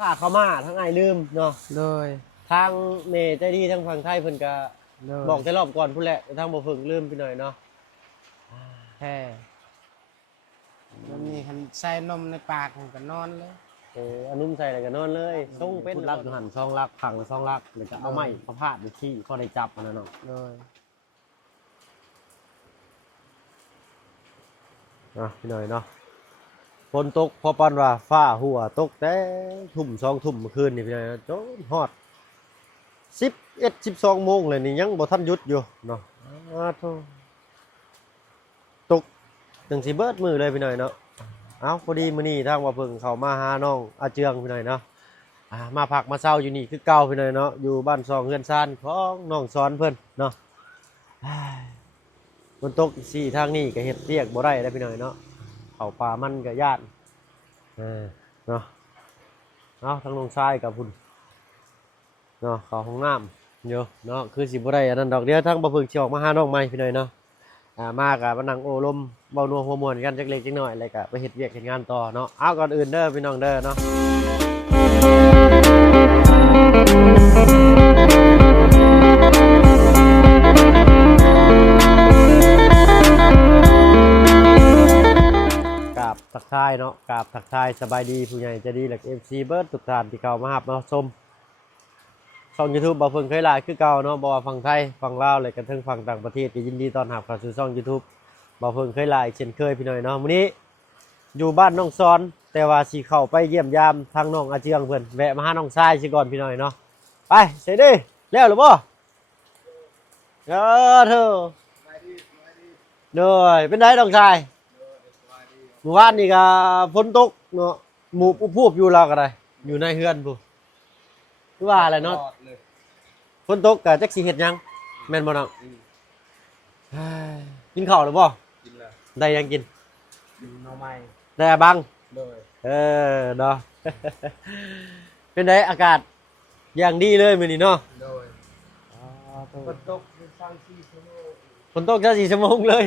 ถ้าเขามาทั้งไอ้ลืมเนาะเลยทางเมย์ใจดีทั้งฝั่งไทยเพิ่นก็บอกแต่รอบก่อนพุ่นแหละทางบ่เพิ่งลืมไปหน่อยเนาะแค่มันมีคันใส่นมในปากมันก็นอนเลยเอานุ่มใส่แล้วก็นอนเลยส่งเป็นลักหันช่องลักพังช่องลักแล้วก็เอาไม้มาพาดอยู่ที่พอได้จับมันเนาะเลยพี่หน่อยเนาะฝนตกพอปานว่าฟ้าหัวตกแต่ทุ่ม2 ทุ่มเมื่อคืนนี่พี่หน่อยจนฮอด11 12 โมงเลยนี่ยังบ่ทันหยุดอยู่เนาะตกจังสิเบิดมือเลยพี่หน่อยเนาะเอาพอดีมื้อนี้ทางว่าเพิ่งเข้ามาหาน้องอาเจืองพี่หน่อยเนาะมาพักมาเช้าอยู่นี่คือเก่าพี่หน่อยเนาะอยู่บ้านซองเฮือนซานของน้องสอนเพิ่นเนาะฝนตกสี่ทางนี้ก็เฮ็ดเรียกบ่ได้แล้วพี่หน่อยเนาะเข้าป่ามันก็ย่านเนาะเอาทางลงทรายกับพุ่นเนาะเข้าห้องน้ำเยอะเนาะคือสิบ่ได้อันนั้นดอกเดียวทางบ่เพิ่งสิออกมาหาน้องใหม่พี่หน่อยเนาะมากับมานั่งโอ้ลมเบานัวหัวมวนกันจักเล็กจักน้อยอะไรก็ไปเฮ็ดเวียกเฮ็ดงานต่อเนาะเอาก่อนอื่นเด้อพี่น้องเด้อเนาะกราบทักทายเนาะกราบทักทายสบายดีผู้ใหญ่ใจดีหลัก FC เบิร์ดทุกท่านที่เข้ามาหับมาชมช่อง YouTube บ่เพิ่งเคยไลฟ์คือเก่าเนาะบ่ว่าฝั่งไทยฝั่งลาวเลยกันทั้งฝั่งต่างประเทศก็ยินดีต้อนรับเข้าสู่ช่อง YouTube บ่เพิ่งเคยไลฟ์เช่นเคยพี่น้อยเนาะมื้อนี้อยู่บ้านน้องซอนแต่ว่าสิเข้าไปเยี่ยมยามทางน้องอาเจืองเพิ่นแวะมาหาน้องชายสิก่อนพี่น้อยเนาะไปเสร็จดิแล้วหรือบ่เธอเด้อเป็นไดน้องชายเมื่อวานนี่ก็ฝนตกเนาะหมู่พูบอยู่แล้วก็ได้อยู่ในเฮือนพู่คือว่าอะไรเนาะฝนตกก็จักสิเฮ็ดหยังแม่นบ่น้องกินข้าวหรือบ่กินแล้วได้ยังกินกินหน่อไม้ได้บังเลยเนาะ เป็นไงอากาศอย่างดีเลยมื้อนี้เนาะเลยฝนตก3-4 ชั่วโมงฝนตก4 ชั่วโมงเลย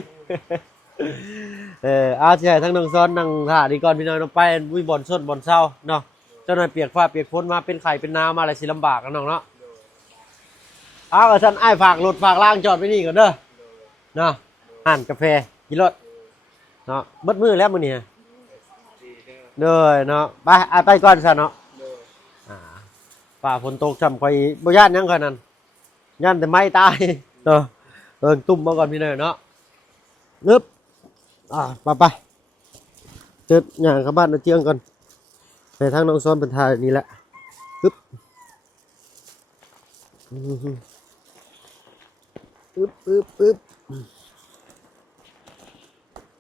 อาสิให้ทั้งน้องซ้อนนั่งท่าดีก่อนพี่น้อยเนาะไปวิ่งบ่อนสดบ่อนเช้าเนาะเจ้าหน่อยเปียกฟ้าเปียกฝนมาเป็นไข่เป็นน้ำมาอะไรสิลำบากกันน้องเนาะเอาล่ะท่านอ้ายฝากรถฝากล่างจอดไว้นี่ก่อนเด้อเนาะอ่านกาแฟกินรถเนาะเบิดมือแล้วมื้อนี้เด้อเนาะไปก่อนซะเนาะฝ่าฝนตกจำคอยบ่ย่านยังขนาดนั้นย่านแต่ไม้ตายเนาะตุ่มมาก่อนพี่น้อยเนาะงึบไปเจออย่างกับบ้านนาเจียงก่อนไปทางน้องซ้อนเป็นทายนี่แหละปึ๊บ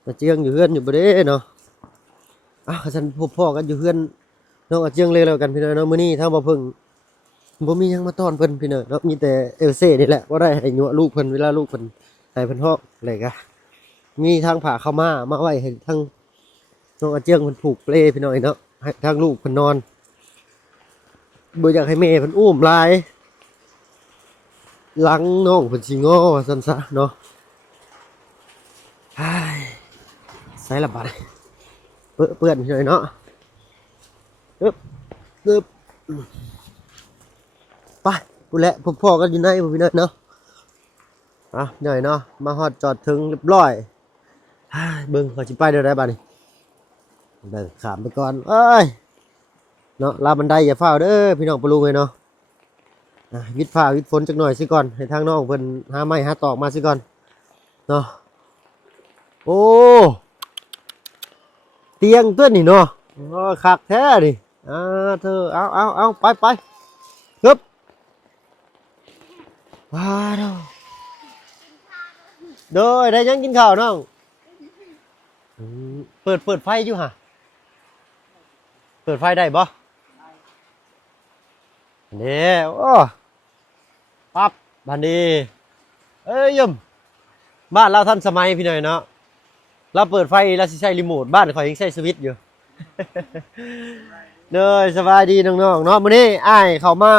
นาเจียงอยู่เฮือนอยู่บ่ได้เนาะฉันพบพ่อกันอยู่เฮือนน้องอาเจียงเลยแล้วกันพี่น้อยเนาะมื้อนี้ทางบ่เพิ่งบ่มีหยังมาต้อนเพิ่นพี่น้อยเนาะมีแต่เอลเซ่นี่แหละบ่ได้ให้ยั่วลูกเพิ่นเวลาลูกเพิ่นให้เพิ่นฮ้องอะไรกะมีทางผ่าเข้ามาไว้ให้ทางน้องอาเจียงเพิ่นผูกเปลพี่น้อยเนาะให้ทางลูกเพิ่นนอนบ่อยากให้แม่เพิ่นอุ้มหลายหลังน้องเพิ่นสิงอว่าซั่นซะเนาะใส่ละบาดเปื้อนพี่น้อยเนาะปึ๊บไปกูแหละพ่อกันอยู่ในพี่น้อยเนาะหน่อยเนาะมาฮอดจอดถึงเรียบร้อยเบิ่งเขาสิไปเดี๋ยวได้บ้านี่เบิ่งขามไปก่อนเนาะลาบันไดอย่าเฝ้าเด้อพี่น้องปลุงเลยเนาะวิดฟ้าวิดฝนจักหน่อยสิก่อนให้ทางน้องเพิ่นหาไม้หาตอกมาสิก่อนเนาะโอ้เตียงตัวนี่เนาะคักแท้ดิเธอเอาไปฮึบว้าวเด้อได้ยังกินข้าวน้องเปิดไฟอยู่ฮะเปิดไฟได้บ่เนี่ยโอ้ปั๊บบันดียมบ้านเราท่านสมัยพี่หน่อยเนาะเราเปิดไฟเราสิใช้รีโมทบ้านข่อยยังใช้สวิตช์อยู่เด้อสบายดีน้องๆเนาะมื้อนี้อ้ายเข้ามา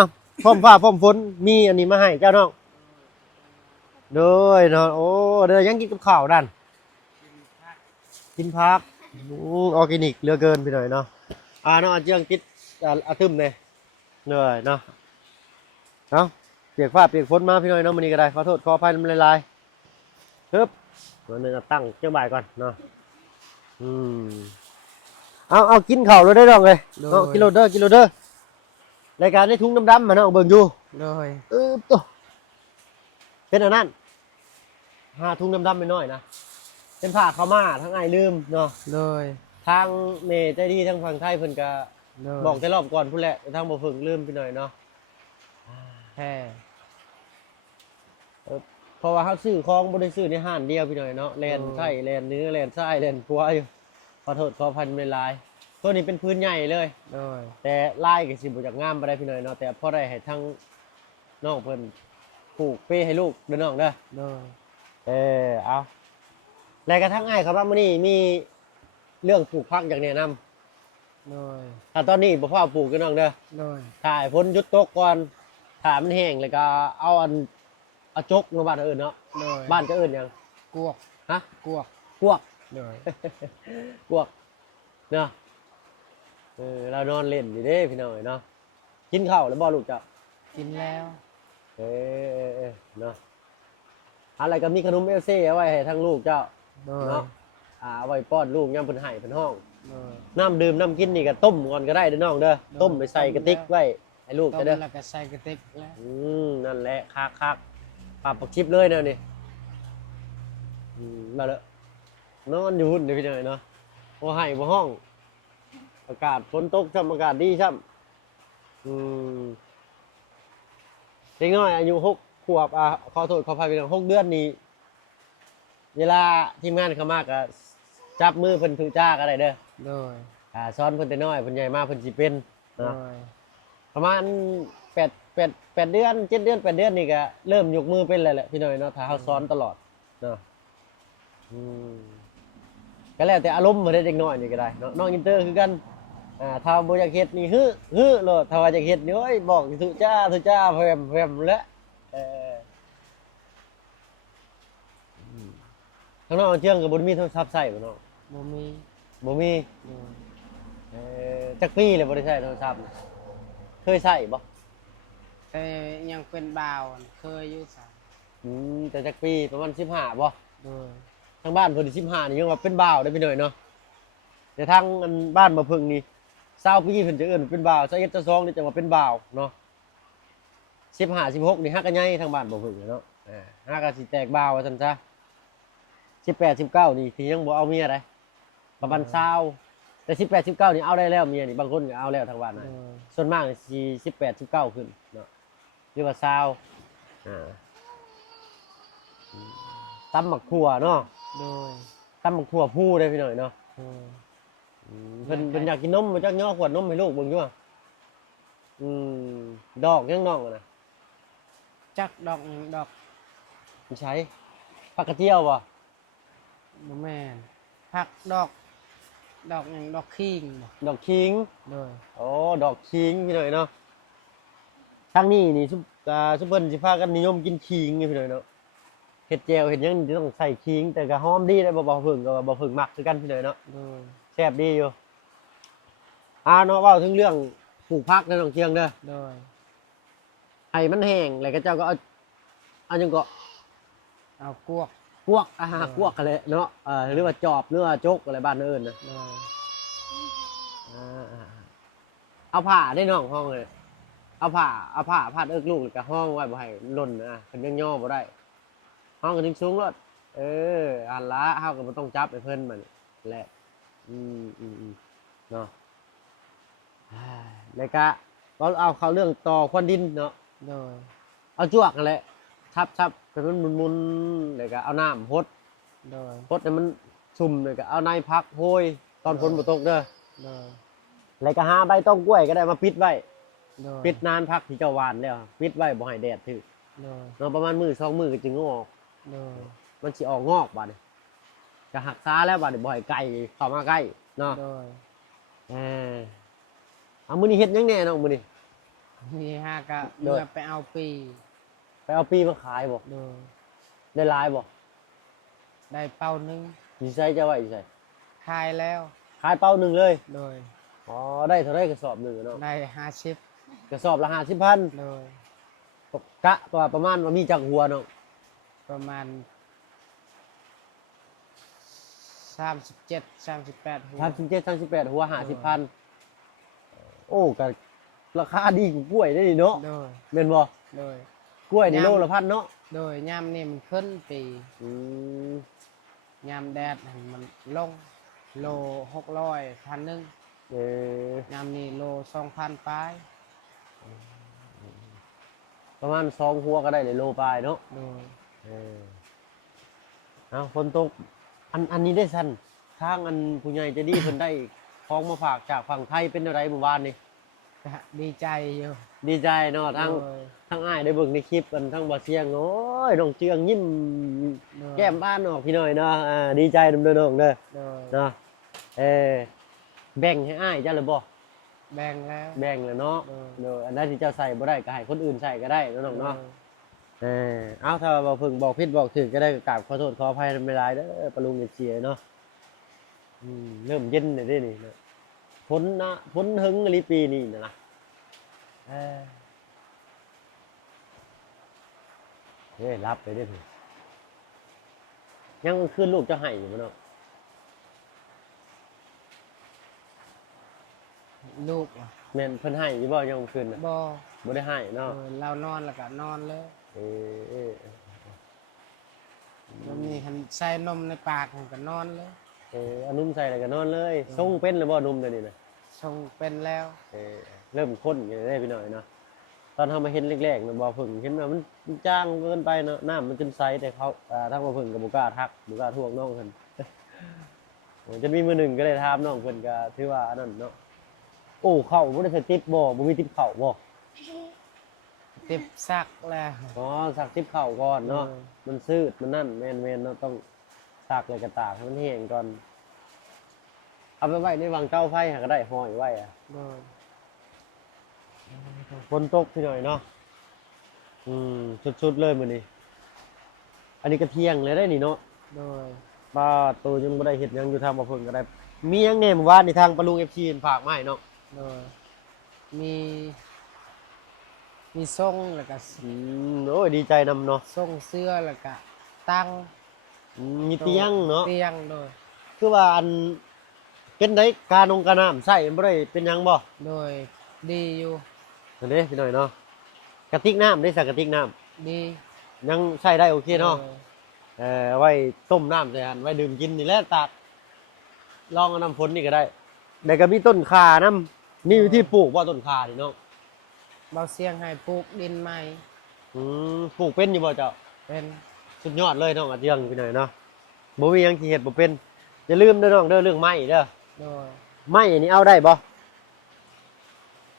พร้อมฟ้าพร้อมฝนมีอันนี้มาให้เจ้าน้องเด้อเนาะโอ้เด้อยังกินกับข้าวนั่นกินผักออร์แกนิกเหลือเกินพี่หน่อยเนาะน้องอาเจียงติด อาทึมเนี่ยเหนื่อยเนาะเนาะเปียกฟ้าเปียกฝนมาพี่น้อยเนาะมื้อนี้ก็ได้ขอโทษขออภัยน้ำลายๆฮึบตัวนึงตั้งเจ้าบ่ายก่อนเนาะอืมเอากินข้าวแล้วได้ดอกเลยเอากิโลเด้อกิโลเด้อรายการในถุงดำๆมาเนาะเบิ่งอยู่ โดย ตัวเป็นอันนั้นหาถุงดำๆไปหน่อยนะเป็นผ้าขาวม่าทั้งไอ้ลืมเนาะ โดย ทางเมย์ใจดีทั้งฝั่งไทยเพิ่นก็ โดย บอกแต่รอบก่อนพุ่นแหละทางบ่เพิ่งลืมไปหน่อยเนาะ แท้ เพราะว่าเขาซื้อของบ่ได้ซื้อในห้างเดียวพี่หน่อยเนาะแลนไส้แลนเนื้อแลนไส้แลนกัวอยู่ขอโทษขออภัยไม่หลายตัวนี้เป็นพื้นใหญ่เลย โดย แต่ลายก็สิบ่จักงามบ่ได้พี่หน่อยเนาะแต่พอได้ให้ทั้งน้องเพิ่นปลูกเป้ให้ลูกเด้อน้องเด้อ โดย เอาแล้วกระทั่งอ้ายครับว่ามื้อนี้มีเรื่องปลูกผักอย่างแนะนำ โดย ถ้าตอนนี้บ่พอปลูกกันน้องเด้อ โดย ถ่ายพ้นหยุดตกก่อนถ่ามันแห้งแล้วก็เอาจกมาบ้านอื่นเนาะ โดย บ้านจะอื่นหยัง กวก ฮะ กวก กวก โดย กวกเนาะเรานอนเล่นอยู่เด้พี่น้อยเนาะกินข้าวแล้วบ่ลูกจ้ะ กินแล้ว เนาะอะไรก็มีขนมเอลเซ่เอาไว้ให้ทั้งลูกเจ้า โดย เนาะเอาไว้ป้อนลูกยามเพิ่นให้เพิ่นห้อง โดย น้ำดื่มน้ำกินนี่ก็ต้มก่อนก็ได้เด้อน้องเด้อต้มไปใส่กระติกไว้ให้ลูก ต้ จะ ม เด้อ แล้วก็ใส่กระติกแล้ว นั่นแหละคักปรับปักชิปเลยเนาะนี่มาเลยนอนอยู่หุ่นเดี๋ยวพี่เนยเนาะบ่ให้บ่ห้องอากาศฝนตกช่ำอากาศดีช่ำเด็กน้อยอายุ6 ขวบขอโทษขออภัยพี่น้อง6 เดือนนี้เวลาทีมงานเข้ามาก็จับมือเพิ่นถือจ้าก็ได้เด้อ โดย ซ้อนเพิ่นแต่น้อยเพิ่นใหญ่มากเพิ่นสิเป็น โด เนาะ ย ประมาณ8 เดือน7 เดือน8 เดือนนี่ก็เริ่มยกมือเป็นแล้วแหละพี่น้อยเนาะถ้าเฮาซ้อนตลอดเนาะก็แล้วแต่อารมณ์บ่ได้เด็กน้อยนี่ก็ได้เนาะน้องอินเตอร์คือกันถ้าบ่อยากเฮ็ดนี่ฮึโลดถ้าว่าอยากเฮ็ดนี่โอ้ยบอกทุจ้าแพร่มแล้วข้างนอกเชื่องก็บ่มีโทรศัพท์ใช้บ่เนาะ บ่มี บ่มี โดย จักปีเลยบ่ได้ใช้โทรศัพท์น่ะเคยใช้บ่ แต่ยังเป็นบ่าวเคยอยู่สาม แต่จักปีประมาณ15บ่ โดย ทางบ้านเพิ่น15นี่ยังว่าเป็นบ่าวได้ไปหน่อยเนาะแต่ทางอันบ้านบ่เพิ่งนี่20 ปีเพิ่นจะเอิ้นเป็นบ่าว21 22นี่จะว่าเป็นบ่าวเนาะ15 16นี่ฮักกันใหญ่ทางบ้านบ่เพิ่งเนาะฮักก็สิแตกบ่าวว่าซั่นซะ18 19นี่ที่ยังบ่เอาเมียได้ประมาณ20แต่18 19นี่เอาได้แล้วเมียนี่บางคนก็เอาแล้วทางบ้าน โด น่ะ ย ส่วนมากสิ18 19ขึ้นเนาะหรือว่า20ตำหมักถั่วเนาะ โดย ตำหมักถั่วผู้ได้พี่หน่อยเนาะ โดย เพิ่นอยากกินนมมาจักย่อขวดนมให้ลูกเบิ่งอยู่อะดอกยังน้องอะนะ จักดอกดอก มันใช้ผักกระเจียวบ่ บ่แม่นผักดอกหยังดอกขิงบ่ ดอกคิง โดย โอ้ดอกคิงพี่หน่อยเนาะทางนี้นี่ซุเพิ่นสิพากันนิยมกินคิงนี่พี่หน่อยเนาะเฮ็ดแจ่วเฮ็ดหยังนี่ต้องใส่คิงแต่ก็หอมดีได้บ่เพิ่งก็บ่เพิ่งมักคือกันพี่หน่อยเนาะ โดย แซ่บดีอยู่เนาะเว้าถึงเรื่องปลูกผักในน้องเชียงเด้อ โดย ให้มันแห้งแล้วก็เจ้าก็เอาหยังก็ เอากวก พวกพวกอะไรเนาะหรือว่าจอบหรือว่าจกอะไรบ้านเอิ้นนะ โดย เอาผ้าได้น้องห้องเลยเอาผ้าพาดเอิกลูกแล้วก็ห้องไว้บ่ให้หล่นนะเพิ่นยังย่อบ่ได้ห้องก็ถึงสูงรถอันละเฮาก็บ่ต้องจับให้เพิ่นมันแหละเนาะแล้วก็เอาเข้าเรื่องต่อควันดินเนาะ โดย เอาจวกนั่นแหละทับให้มันมุนๆแล้วก็เอาน้ำพด โดย พดให้มันชุ่มแล้วก็เอาในพักโหยตอนฝนบ่ตกเด้อ โดย แล้วก็หาใบต้นกล้วยก็ได้มาปิดไว้ โดย ปิดนานพักที่เจ้าหวานแล้วปิดไว้บ่ให้แดดถึก โดย เนาะประมาณมื้อ2 มื้อก็จึงออก โดย มันสิออกงอกบัดนี้ก็หักษาแล้วบัดนี้บ่ให้ไก่เข้ามาใกล้เนาะ โดย เอามื้อนี้เฮ็ดหยังแน่น้องมื้อนี้ มีห้ากะ โดย เมื่อไปเอาปี ไปเอาปีมาขายบ่ โดย ได้หลายบ่ ได้เป้าหนึง สิใส่จะไว้สิใส่ ขายแล้ว ขายเป้าหนึงเลย โดย โ อ๋อได้เท่าไรกระสอบหนึ่งเนาะ ได้50กระสอบละ50,000โดยกะตัวประมาณว่ามีจักหัวเนาะ ประมาณ37-38หัว 37-38หัว50,000โอ้ก็ราคาดีกว่ากล้วยได้นี่เนาะ โดย แม่นบ่ โดย กล้วยนี่โลละพันเนาะ โดยยามนี่มันขึ้นปี อืม ยามแดดมันลงโล600 1,000 เออย ามนี่โล2,000ปลาย ประมาณ2หัวก็ได้เลยโลปลายเนาะ โดย เออเอาฝนตกอันนี้ได้สั้นทางอันผู้ใหญ่ใจะดีเพิ่นได้ของมาฝากจากฝั่งไทยเป็นอะไรเมื่อวานนี่ ก็ดีใจอยู่ ดีใจเนาะทั้ง โดย ทั้งอ้ายได้เบิ่งในคลิปกันทั้งบ่เสียงโอ้ยน้องเจืองยิ้ม โดย แก้มบ้านออกพี่หน่อยเนาะดีใจนำเด้อน้องเด้อ โดย เนาะเออแบ่งให้อ้ายจ้าหรือบ่ แบ่งแล้ว แบ่งแล้วเนาะ โดย เด้ออันใดที่เจ้าใส่บ่ได้ก็ให้คนอื่นใส่ก็ได้เนาะน้องเนาะเอาถ้าบ่เพิ่งบอกผิดบอกถูกก็ได้ก็กราบขอโทษขออภัยนำเวลาเด้อปะลุงเสียเนาะเริ่มเย็นแล้วเด้นี่นะฝนนะฝนหึงอีหลีปีนี้นะเออเฮ้ยรับไปได้อพี่ยังคืนลูกจะให้อยู่บ่เนาะ ลูกอะ แม่นเพิ่นให้อยู่บ่ยังคืนน่ะ บ่ บ่ได้ให้เนาะ เรานอนแล้วก็นอนเลย เออ มันมีคันใส่นมในปากมันก็นอนเลย เอานุ่มใส่แล้วก็นอนเลยทรงเป็นหรือบ่นุ่มเดี๋ยวนี้นะ ทรงเป็นแล้ว เริ่มข้นอยู่ได้พี่หน่อยเนาะตอนทำมาเห็นแรกๆเนาะบ่เพิ่งเห็นว่ามันจ้างเกินไปเนาะน้ำมันจนใสแต่เขาทั้งบ่เพิ่งก็บ่กล้าทักบ่กล้าทวงน้องเพิ่น จะมีมื้อหนึงก็ได้ถามน้องเพิ่นก็ถือว่าอันนั้นเนาะโอ้เข้าบ่ได้ใส่ติ๊บบ่มีติ๊บเข้าบ่ ติบซักแล้ว อ๋อสักติ๊บเข้าก่อนเนาะ เออ มันซืดมันนั่นแม่นๆเนาะต้องซักเลยก็ตากให้มันแห้งก่อนเอาไปไว้ในวางเตาไฟหาก็ได้ห้อยไว้อะ โดย ฝนตกพี่หน่อยเนาะสุดๆเลยมื้อนี้อันนี้ก็เที่ยงเลยได้นี่เนาะ โดย ป้าตูยังบ่ได้เฮ็ดหยังอยู่ทางบ่เพิ่นก็ได้มีหยังแหน่เมื่อวานนี่ทางปะลุง FC เพิ่นฝากมาให้เนาะ โดยมีทรงแล้วก็ โอ้ยดีใจนำเนาะ ทรงเสื้อแล้วก็ตั้ง มีเตียงเนาะ เตียงโดย คือว่าอันเป็นได้การกาน้ำใช้บ่ได้เป็นหยังบ่ โดยดีอยู่ นั่นเด้พี่หน่อยเนาะกระติกน้ำได้สักกระติกน้ำ ดี ยังใช้ได้โอเคเนาะ โดย ไว้ต้มน้ำใส่หันไว้ดื่มกินนี่แหละตากลองเอาน้ำฝนนี่ก็ได้แต่ก็มีต้นข่าน้ำมีวิธีปลูกว่าต้นข่านี่เนาะ เบาเสียงให้ปลูกดินใหม่ ปลูกเป็นอยู่บ่เจ้า เป็น สุดยอดเลยน้องอาเจียงพี่หน่อยเนาะบ่มีหยังที่เฮ็ดบ่เป็นอย่าลืมเด้อน้องเด้อเรื่องไม้เด้อ โดย ไม้อันนี้เอาได้บ่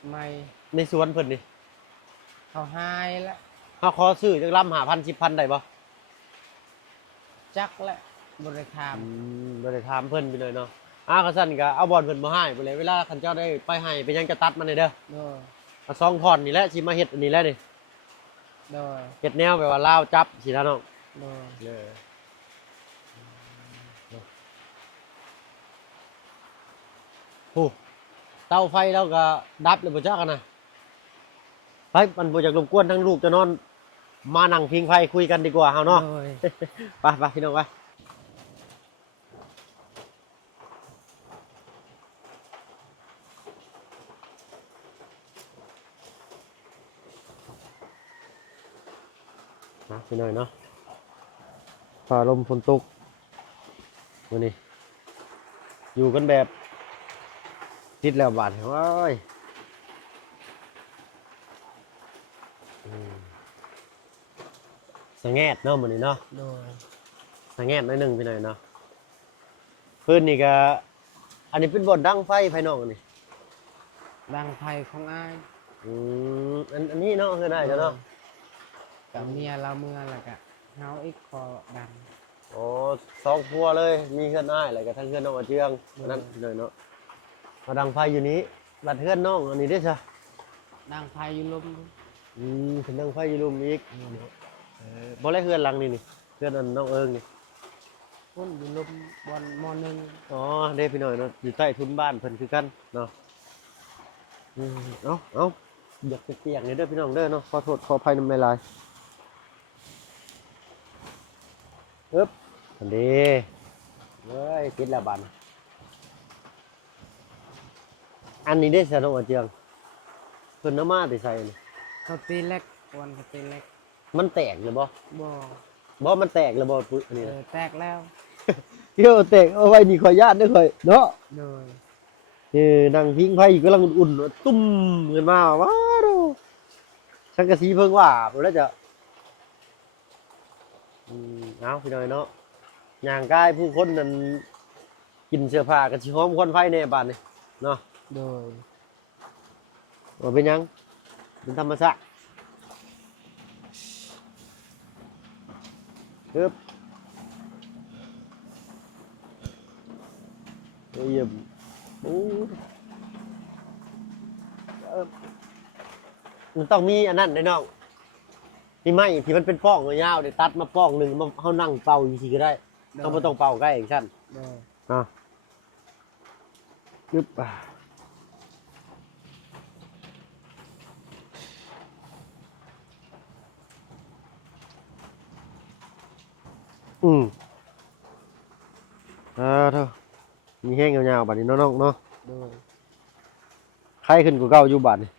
ไม่ ในสวนเพิ่นนี่ เขาหายแล้ว เฮาขอซื้อจักลำ5,000 10,000ได้บ่ จักแล้วบริธาม บ่ได้ถามเพิ่นพี่หน่อยเนาะก็ซั่นก็เอาบอลเพิ่นบ่ให้ไปเลยเวลาคันเจ้าได้ไปให้ไปยังจะตัดมันนี่เด้อ โดย เอาซองท่อนนี่แหละสิมาเฮ็ดอันนี้แหละนี่ โดย เฮ็ดแนวแบบว่าลาวจับสินะน้อง โดย โอ้เตาไฟแล้วก็ดับเลยบ่จักกันนะไปมันบ่อยากรบกวนทั้งลูกจะนอนมานั่งพิงไฟคุยกันดีกว่าเฮาเนาะ โดย ไปพี่น้องไปมาพี่น้อยเนาะฟ้าลมฝนตกมื้อนี้อยู่กันแบบติดแล้วบาดโอ้ยสะแงดเนาะมื้อนี้เนาะ โดย สะแงดหน่อยหนึงพี่น้อยเนาะพื้นนี่ก็อันนี้เป็นบ่อนดังไฟภายนอกนี่ ดังไผ่ของอ้าย อันนี้เนาะคือได้จ้ะเนาะ กับเมียเราเมื่อแล้วก็เฮาอีกคอดัง โอ้สองครัวเลยมีเพื่อนอ้ายอะไรกับทั้งเพื่อนน้องอาเจืองอันนั้นเลยเนาะมาดังไฟอยู่นี้บัดเพื่อนน้องอันนี้ได้จ้ะ ดังไผ่อยู่ลม ถึงดังไฟอยู่รุมอีกบ่ได้เพื่อนหลังนี่เพื่อนอันน้องเอิงนี่ พุ่นอยู่ลมบอนมอหนึ่ง อ๋อเด้พี่น้อยเนาะอยู่ใต้ทุนบ้านเพิ่นคือกันเนาะ เอาอยากเปียกๆเลยเด้อพี่น้องเด้อเนาะขอโทษขออภัยน้ำลายอึ๊บอันดีเฮ้ยคิดแล้วบันอันนี้ได้สนุกเจียงเพิ่นน้ำมาติใส่นี่ เขาตีเล็กวันเขาตีเล็ก มันแตกหรือบ่ บ่ บ่มันแตกหรือบ่ปุ๊อันนี้นะ แตกแล้ว เที่ยวแตกเอาไว้นี่ขอยญาติเด้อข่อยเนาะ โดย นี่นั่งพิงไฟอยู่กำลังอุ่นๆตุ้มขึ้นมาว้าโดช่างกะสีเพิ่งว่าบ่แล้วจะเอาพี่น้อยเนาะย่างกายผู้คนนั้นกินเสื้อผ้าก็สิหอมควันไฟแน่บาดนี่เนาะ โดย ว่าเป็นหยังเป็นธรรมชาติปึ๊บเยี่ยมโอ้มันต้องมีอันนั้นแน่น้องที่ไม่ที่มันเป็นป้องยาวๆเดี๋ยวตัดมาป้องหนึ่งมาเขานั่งเป่าอยู่ทีก็ได้เขาไม่ต้องเป่าใกล้เองชั้น โดย ปึ๊บเถอะมีแห้งยาวๆบัดนี้เนาะน้องเนาะ โดย ใครขึ้นกูเก่าอยู่บัดนี่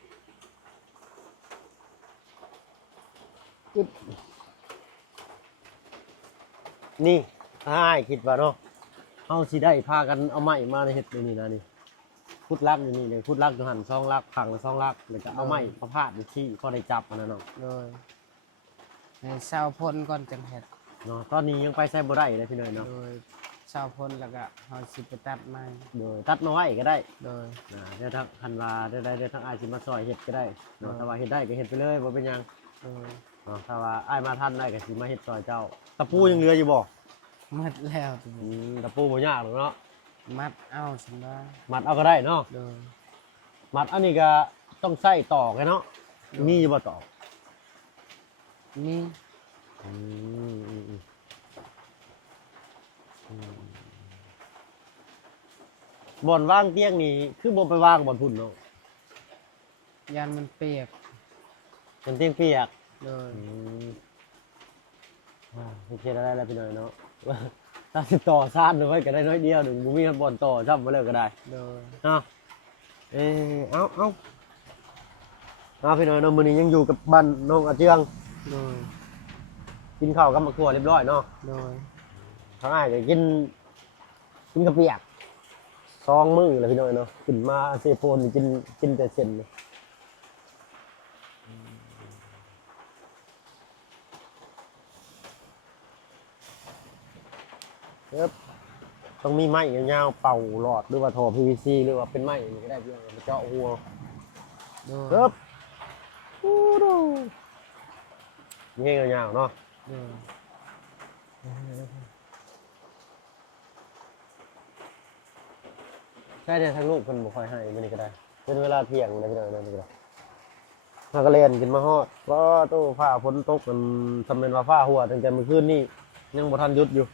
ปึ๊บนี่อ้ายคิดว่าเนาะเฮาสิได้พากันเอาไม้มาในเฮ็ดในนี่นะนี่ขุดลักอยู่นี่เลยขุดลักอยู่หั่น2ลักพังละ2ลักแล้วก็เอาไม้มาพาดอยู่ที่พอได้จับมันนะเนาะ โดยในเช้าพ่นก่อนจังเฮ็ด เนาะตอนนี้ยังไปใช้บ่ได้เลยพี่น้อยเนาะ โดยเช้าพ่นแล้วก็เฮาสิไปตัดไม้ เดี๋ยวตัดมาไว้ก็ได้ โดย เดี๋ยวทางคันว่าได้ทางอ้ายสิมาซอยเฮ็ดก็ได้เนาะถ้าว่าเฮ็ดได้ก็เฮ็ดไปเลยบ่เป็นหยัง โดย เนาะถ้าว่าอ้ายมาทันได้ก็สิมาเฮ็ดซอยเจ้าตะปูยังเหลืออยู่บ่ มัดแล้ว ตะปูบ่ยากหรอกเนาะ มัดเอาสิว่า มัดเอาก็ได้เนาะ โดย มัดอันนี้ก็ต้องใส่ตอกกันเนาะมีอยู่บ่ตอก นี่ บ่อนวางเตียงนี่คือบ่ไปวางบ่อนพุ่นเนาะ ยันมันเปียก เป็นเตียงเปียก โดย โอเคได้แล้วพี่น้อยเนาะ ถ้าสิต่อซ่านไว้ก็ได้น้อยเดียวหนึ่งบ่มีบ่อนต่อซ้ำมาแล้วก็ได้ โดย เนาะเอาพี่น้อยเนาะมื้อนี้ยังอยู่กับบ้านน้องอาเจือง โดย กินข้าวกับมะขั่วเรียบร้อยเนาะ โดย ทั้งอ้ายก็กินกระเปียก2มื้อแล้วพี่น้อยเนาะขึ้นมาเซโฟนนี่กินแต่เส้นเลยครับต้องมีไม้ยาวๆเป่าหลอดหรือว่าท่อ PVC หรือว่าเป็นไม้นี่ก็ได้พี่น้องมาเจาะหัว โดย ครับโอ้โหมีให้ยาวๆเนาะ โดย ใช่เนี่ยทั้งลูกคนบ่ค่อยให้ไม่ได้ก็ได้เป็นเวลาเที่ยงนะพี่น้องนะพี่น้องพากันเล่นกินมาฮอดก็ตู้ฟ้าฝนตกมันทำเป็นว่าฟ้าหัวตั้งแต่เมื่อคืนนี่ยังบ่ทันหยุดอยู่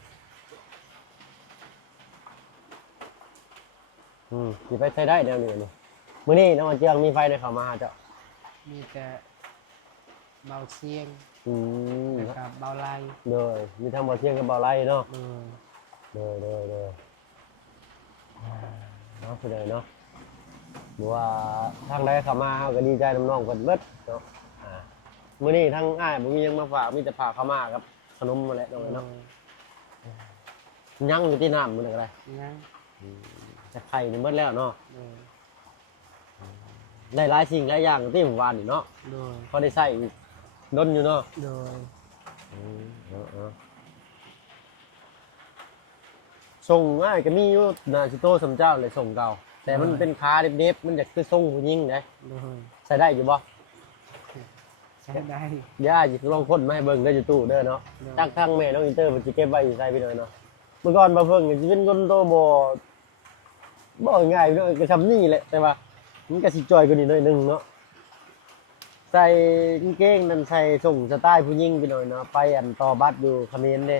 สิไปใช้ได้แนวนี้นี่มื้อนี้น้องเจียงมีไฟในเข้ามาหาเจ้า มีแต่เบาเสียง อืม แล้วก็เบาไหล เลยมีทั้งบ่เที่ยงกับบ่ไรเนาะ โดย เลยเนาะคือเลยเนาะหรือว่าทางใดเข้ามาเฮาก็ดีใจน้ำน้องเพิ่นเบิดเนาะมื้อนี้ทั้งอ้ายบ่มีหยังมาฝากมีแต่พาเข้ามากับขนมมาแหละน้องเนาะยังอยู่ที่น้ำมื้อนี้ก็ได้ ยัง แต่ไข่นี่เบิดแล้วเนาะ โดย ได้หลายสิ่งหลายอย่างที่ผมว่านี่เนาะ โดย พอได้ใช้ดนอยู่เนาะ โดย ส่งง่ายก็มีอยู่นาซิโต้สำเจ้าเลยส่งเก่าแต่มันเป็นขาเด็บๆมันอยากคือส่งผู้หญิงนะ โดย ใส่ได้อยู่บ่ ใช้ได้ ย่าลองคนมาให้เบิ่งได้อยู่ตู้เด้อเนาะจักทั้งแม่น้องอินเตอร์มันสิเก็บไว้อยู่ใส่พี่น้อยเนาะเมื่อก่อนมาเบิ่งสิเป็นคนโตบ่ง่ายพี่น้อยก็ทำนี่แหละแต่ว่ามันก็สิจ่อยกว่านี้หน่อยนึงเนาะใส่กางเกงนั่นใส่ส่งสไตล์ผู้หญิงพี่น้อยเนาะไปอันต่อบัตรอยู่เขมรเด้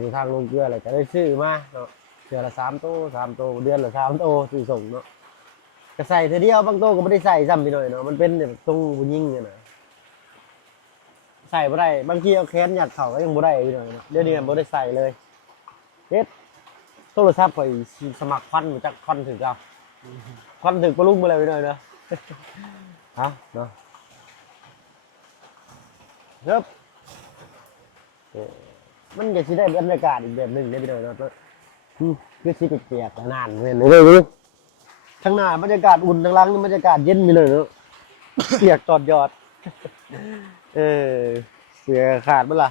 อยู่ทางลงเกลืออะไรก็ได้ซื้อมาเนาะเดือนละ3 โต 3 โตเดือนละ3 โตซื้อส่งเนาะ ก็ใส่เธอเดียวบางโต๊ะก็ไม่ได้ใส่ซ้ำไปหน่อยเนาะมันเป็นแบบตรงผู้หญิงเนี่ยนะใส่บ่ได้บางทีเอาแขนยัดเข่าก็ยังบ่ได้ไปหน่อยเนาะเดี๋ยวนี้บ่ได้ใส่เลยเฮ็ดโทรศัพท์ข่อยสิสมัครควันจักควันถึงเอาควันถึงปลุกบ่เลยไปหน่อยเนาะฮะเนาะครับมันก็สิได้บรรยากาศอีกแบบหนึงได้ไปหน่อยเนาะคือสิเปียกๆนานเว้ยเลยข้างหน้าบรรยากาศอุ่นข้างหลังนี่บรรยากาศเย็นไปเลยเนาะ เปียกตอดยอดเสียขาดเมื่อไหร่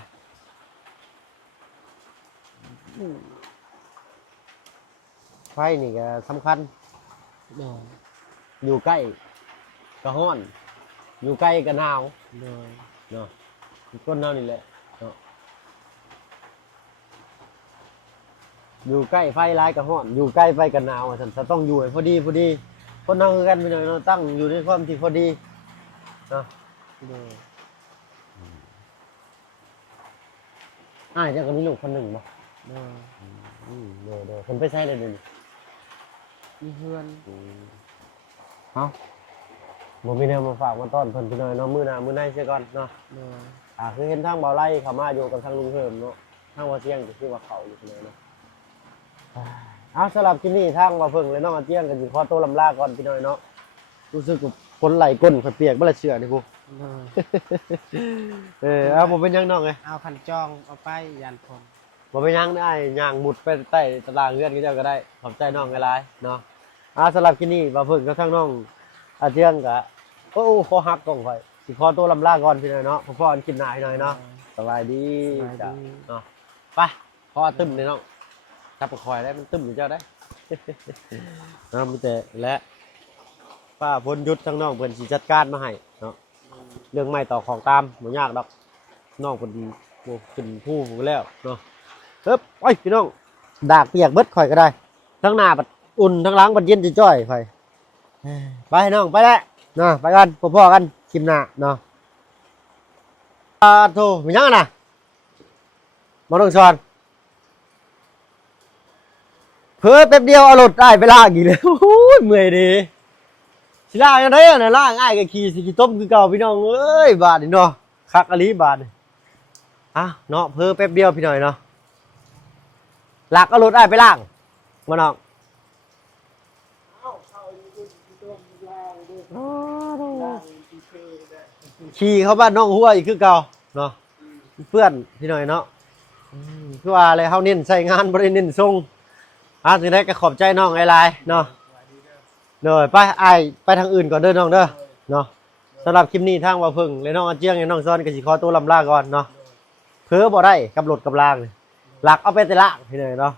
ไฟนี่ก็สำคัญ โดย อยู่ใกล้ก็ร้อน อยู่ใกล้ก็หนาว โดย เนาะก้นหนาวนี่แหละเนาะอยู่ใกล้ไฟร้ายก็ร้อน อยู่ใกล้ไฟก็หนาวฉันจะต้องอยู่ให้พอดีคนเราคือกันไปหน่อยเราตั้งอยู่ในความที่พอดีเนาะ โดย เจ้าก็มีลูกคนหนึ่งบ่ โดย เดี๋ยวคนไปใช้เลยดูนี่ มีเพื่อน เอ้าบ่มีแนวมาฝากมาต้อนเพิ่นพี่น้อยเนาะมื้อหน้ามื้อในเสียก่อนเนาะ โดย คือเห็นทางเบาไล่เขามาอยู่กับทางลุงเพิ่มเนาะทางว่าเที่ยงก็คือว่าเขาอยู่พี่น้อยเนาะสำหรับที่นี่ทางว่าเพิ่งเลยน้องอาเที่ยงกันสิขอตัวลำลาก่อนพี่น้อยเนาะรู้สึกว่าฝนไหลก้นข่อยเปียกบ่ละเชื่อนี่พู โดย บ่เป็นหยังน้องเอ้ย เอาคันจองเอาไปยันพล บ่เป็นหยังได้ย่างมุดไปใต้ตารางเรือนก็เจ้าก็ได้ขอบใจน้องหลายๆเนาะสำหรับที่นี่ว่าเพิ่งกับทางน้องอาเที่ยงก็โอ้ขอฮักกล้องข่อยสิขอตัวลำลาก่อนพี่น้อยเนาะพ่อๆกินหน้าให้หน่อยเนาะสบายดีจ้ะเนาะไปพอตึ้มเลยน้องจับประคอยได้มันตึ้มอยู่เจ้าได้ มีแต่และป้าพ้นยุทธทั้งน้องเพิ่นสิจัดการมาให้เนาะเรื่องไม่ต่อของตามบ่ยากดอกน้องเพิ่นโอ้ขึ้นผู้แล้วเนาะโอ้ยพี่น้องดากเปียกเบิดข่อยก็ได้ทั้งหน้าบัดอุ่นทั้งหลังบัดเย็นจะจ้อยข่อยไปน้องไปแล้วเนาะไปกันพ่อๆกันคลิปหน้าเนาะโธ่มีหยังน่ะบ่ต้องสอนเพิ่แป๊บเดียวเอารถได้ไปลากอีกแล้วโอ้ยเมื่อยดีสิลากยังไงน่ะลากง่ายกับขี่สิต้มคือเก่าพี่น้องเอ้ยบาดนี่เนาะคักอลีบาดนี่เนาะเพิ่แป๊บเดียวพี่หน่อยเนาะลากเอารถได้ไปลากมาน้องขี่เข้าบ้านน้องหัวอีกคือเก่าเนาะเพื่อนพี่หน่อยเนาะคือว่าอะไรเฮาเน้นใส่งานบ่ได้เน้นส่งสิได้ก็ขอบใจน้องหลายๆเนาะเด้อไปทางอื่นก่อนเด้อน้องเด้อเนาะสำหรับคลิปนี้ทางว่าเพิ่งและน้องอาเจียงและน้องซ้อนก็สิขอตัวลำลาก่อนเนาะเพ้อบ่ได้กับรถกับลางหลักเอาไปแต่ละพี่น้อยเนาะ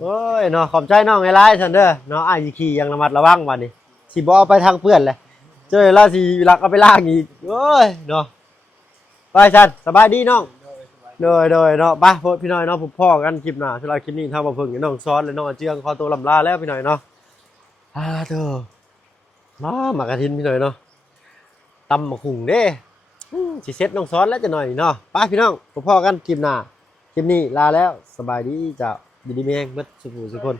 โอ้ยเนาะขอบใจน้องหลายๆซั่นเด้อเนาะสิขี่อย่างระมัดระวังบัดนี้สิบ่เอาไปทางเพื่อนเลยเจอแล้วสิหลักเอาไปลากอีกโอ้ยเนาะไปซั่นสบายดีน้องโดยเนาะไปพี่น้อยเนาะพบพ่อกันคลิปหน้าสำหรับคลิปนี้ทางบ่เพิ่งและน้องซ้อนและน้องอาเจียงขอตัวลำลาแล้วพี่น้อยเนาะเด้อมากระทินพี่หน่อยเนาะตำมะขุ่งเด้สิเซ็ตน้องซ้อนแล้วจะหน่อยเนาะไปพี่น้องพบพ่อกันคลิปหน้าคลิปนี้ลาแล้วสบายดีจ้ะดีๆแม่งเบิดสุขสุขคน